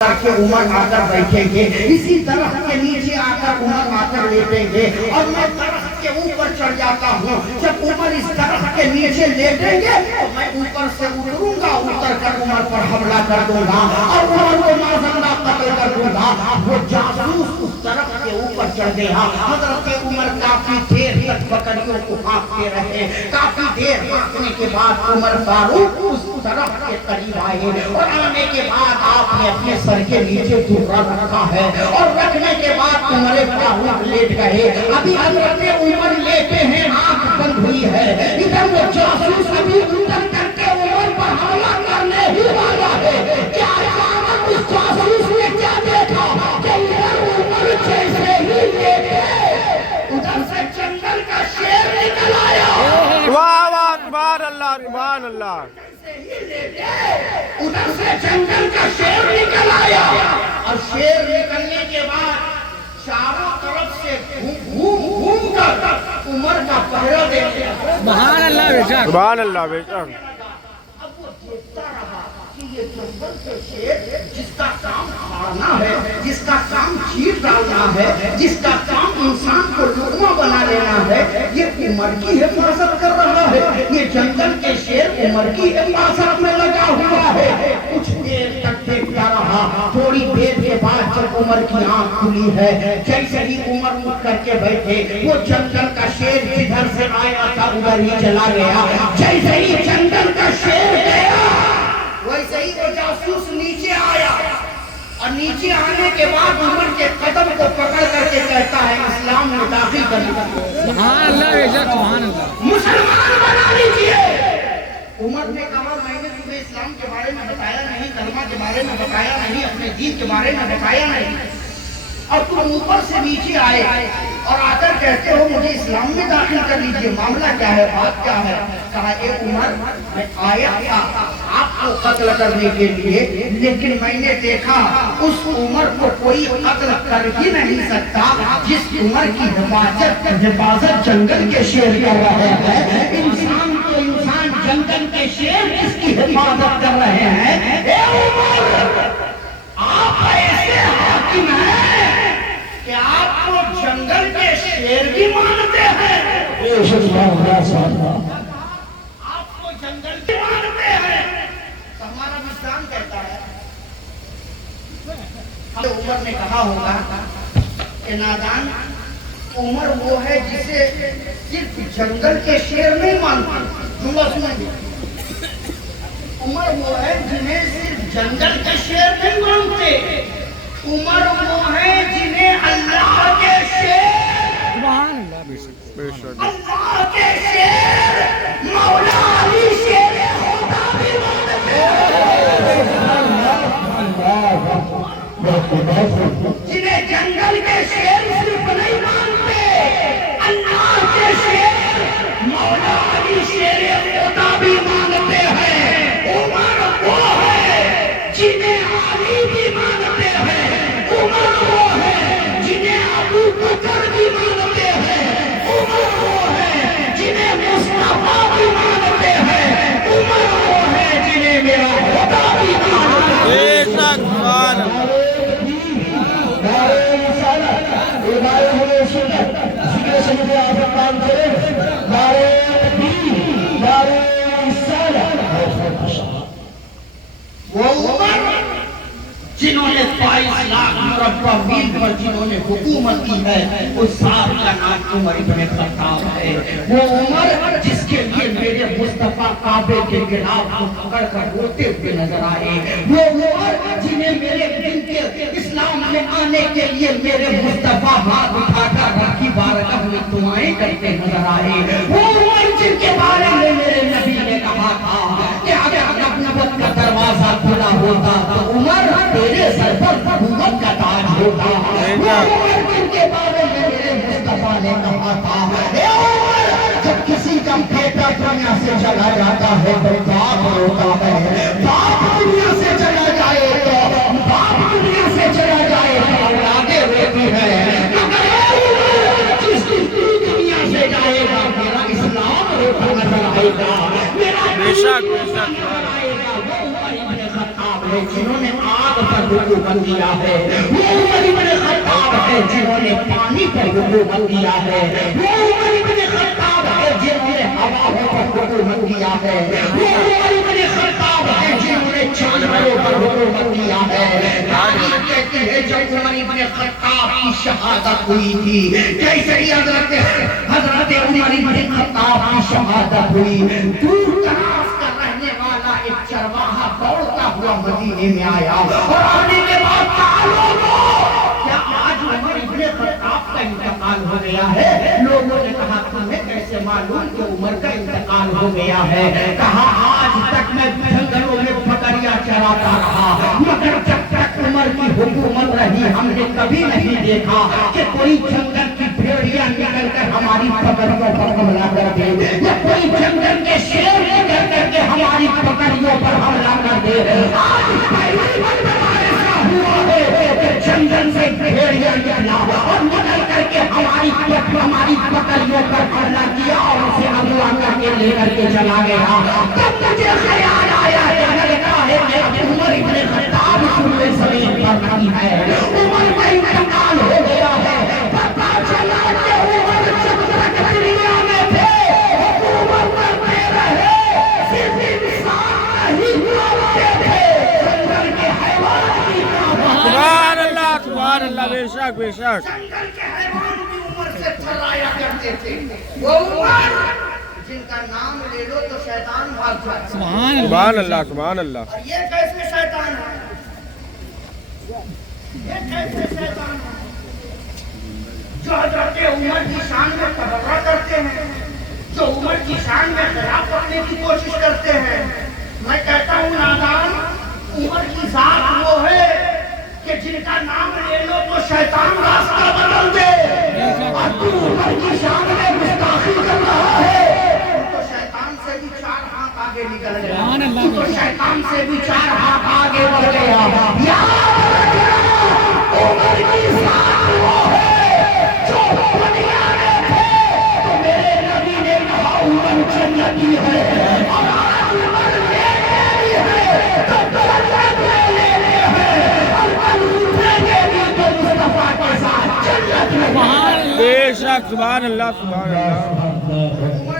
के उमर आकर बैठेंगे, इसी तरह के नीचे आकर उमर आकर लेटेंगे और मैं तरह के ऊपर चढ़ जाता हूँ। जब उमर इस तरह के नीचे लेटेंगे तो मैं ऊपर से उतरूंगा, उतर कर उमर पर हमला कर दूंगा और उमर को माज़अल्लाह कत्ल कर दूंगा। वो जासूस उस तरफ के ऊपर चढ़ गया। हज़रत उमर काफी देर तक बकरियों को हाँकते रहे। काफी देर हाँकने के बाद उमर फारूक उस तरफ के करीब आए और आने के बाद आपने अपने सर के नीचे टुकड़ा रखा है और रखने के बाद उमर फारूक लेट गए। अभी हज़रत उमर लेटे हैं, आंख बंद हुई है। इधर वो जासूस अभी उतर करके उमर पर हमला करने ही वाला है। क्या अचानक उस जासूस ने क्या देखा कि इधर उमर जैसे ही लेटे उधर से जंगल का शेर निकल आया। वाह वाह, सुभान अल्लाह, सुभान अल्लाह। उधर से जंगल का शेर निकल आया और शेर निकलने के बाद चारों तरफ से घूम कर उमर का पहरा दे दिया। सुभान अल्लाह बेशक, सुभान अल्लाह बेशक। अब वो देखता रहा कि ये जंगल के शेर जिसका काम खाना है, जिसका काम चीर डालना है, जिसका काम इंसान को लुकमा बना लेना है, ये उमर की हिफाजत कर रहा है। ये जंगल के शेर उमर की हिफाजत में लगा हुआ है। कुछ देर तक देखता रहा। थोड़ी देर के बाद जब उमर की आंख खुली है, जैसे ही उमर उठ करके बैठे, वो जंगल का शेर जिधर से आया था उधर ही चला गया। जैसे ही जंगल का शेर गया वैसे ही वो जासूस नीचे आया और नीचे आने के बाद उमर के कदम को पकड़ करके कहता है इस्लाम में दाखिल कर मुसलमान बना लीजिए। उमर ने कहा मैंने तुम्हें इस्लाम के बारे में बताया नहीं, कलमा के बारे में बताया नहीं, अपने दीन के बारे में बताया नहीं और तुम ऊपर से नीचे आए और आकर कहते हो मुझे इस्लाम में दाखिल कर लीजिए। मामला क्या है, बात क्या है? कहा ए उमर, मैं आया था आपको कत्ल करने के लिए, लेकिन मैंने देखा उस उमर को कोई कत्ल कर ही नहीं सकता जिस उमर की हिफाजत जंगल के शेर कर रहे हैं। इंसान तो इंसान, जंगल के शेर किसकी हिफाजत कर रहे हैं? ए उमर, आप ऐसे हाकिम हैं कि आपको जंगल के शेर भी मानते हैं, आपको जंगल भी मानते हैं। तो हमारा विद्वान कहता है उमर ने कहा होगा कि नादान, उमर वो है जिसे सिर्फ जंगल के शेर नहीं मानते। जुमला सुनिए, उमर वो है जिन्हें सिर्फ जंगल के शेर नहीं मानते, उमर वो है जिन्हें अल्लाह के शेर, अल्लाह के शेर, मौला अली शेर खुदा भी मानते हैं। जिन्हें जंगल के शेर सिर्फ नहीं मानते, अल्लाह के शेर, मौला अली शेर खुदा भी मानते हैं। उमर वो है जिन्हें अली भी मानते हैं, उमर वो है जिन्हें अबू बकर भी मानते हैं, उमर वो है जिन्हें मुस्तफा भी मानते हैं, उमर वो है जिन्हें मेरा खुदा भी मानते हैं। वो उमर जिन्होंने 22 लाख मुरब्बा मील पर जिन्होंने हुकूमत की है, उस साल का नाम उमर इब्न खत्ताब है। वो उमर जिसके लिए मेरे मुस्तफा काबे के गिलाफ को पकड़ कर रोते हुए नजर आए। वो उमर जिन्हें मेरे दिन के इस्लाम में आने के लिए मेरे मुस्तफा हाथ उठाकर रखी बारगाह में दुआएं करते नजर आए। वो उमर जिनके बारे में मेरे नबी ने कहा था कि अगर नबूवत का दरवाजा खुला होता तो उमर तेरे सर पर नबूवत का ताज होता। वो उमर जिनके बारे में मेरे मुस्तफा ने कहा था जब किसी का बेटा दुनिया से चला जाता है तो बाप रोता है, बाप दुनिया से चला जाए तो बाप दुनिया से चला जाए तो औलादे रोती है। जिस दुनिया से जाएगा मेरा इस्लाम रोता नजर आएगा, मेरा बेशक बेशक जिन्होंने आग पर हुकूमत किया है। वो उमर इब्न खत्ताब है जिन्होंने पानी पर हुकूमत किया है। वो उमर इब्न खत्ताब है जिन्होंने हवा पर हुकूमत किया है। वो उमर इब्न खत्ताब है जिन्होंने चांदों पर हुकूमत किया है। तारीख कहती है जब उमर इब्न खत्ताब की शहादत हुई थी, कैसे ही हजरत उमर इब्न खत्ताब की शहादत हुई, दूर दराज का रहने वाला एक चरवाहा दौड़ता हुआ मदीने में आया और आने के बाद कहा, लोगों क्या आज उमर इब्न खत्ताब का इंतकाल हो गया है? लोगों ने कहा तुम्हें कैसे मालूम कि उमर का इंतकाल हो गया है? कहा आज तक मैं जंगलों में बकरियां चराता रहा, मगर जब तक उमर की हुकूमत रही हमने कभी नहीं देखा कि कोई जंगल की भेड़ियां निकल कर हमारी बकरियों पर हमला कर दे, या कोई जंगल के शेर निकल करके हमारी बकरियों पर हमला कर दे। आज पहली बार ऐसा हुआ है कि जंगल से भेड़िया निकला और निकल करके हमारी बकरियों पर हमला किया और उसे अगवा करके लेकर के चला गया। तब मुझे ख्याल आया कि उमर इब्न खत्ताब सुनने समीर पर नहीं है, उमर का इंतकाल हो गया है। पता चला कि उमर जब तक दुनिया में थे हुकूमत करते रहे, सिर्फ इंसान नहीं मानते थे, जंगल के हैवान भी सुभान अल्लाह बेशक बेशक जंगल के हैवान भी उमर से थर्राया करते थे। वो उमर जिनका नाम ले लो तो शैतान भाग जाए। सुभान अल्लाह और ये कैसे शैतान है? ये कैसे शैतान है जो हजरत उमर की शान में तबर्रा करते हैं, जो उमर की शान में खिलाफ करने की कोशिश करते हैं? मैं कहता हूँ नादान, उमर की जात वो है कि जिनका नाम ले लो तो शैतान रास्ता बदल दे, और तू उमर की शान में गुस्ताखी कर रहा है तो शैतान से भी 4 हाथ आगे निकल गया, तो शैतान से भी 4 हाथ आगे बढ़ गया। उमर की जात वो है जो दुनिया में थे तो मेरे नबी ने कहा उमर जन्नती है, और आज उमर लेने भी है तो जन्नत में लेने हैं, और कल उठेंगे भी तो मुस्तफा के साथ जन्नत में। बेशक सुभान अल्लाह उमर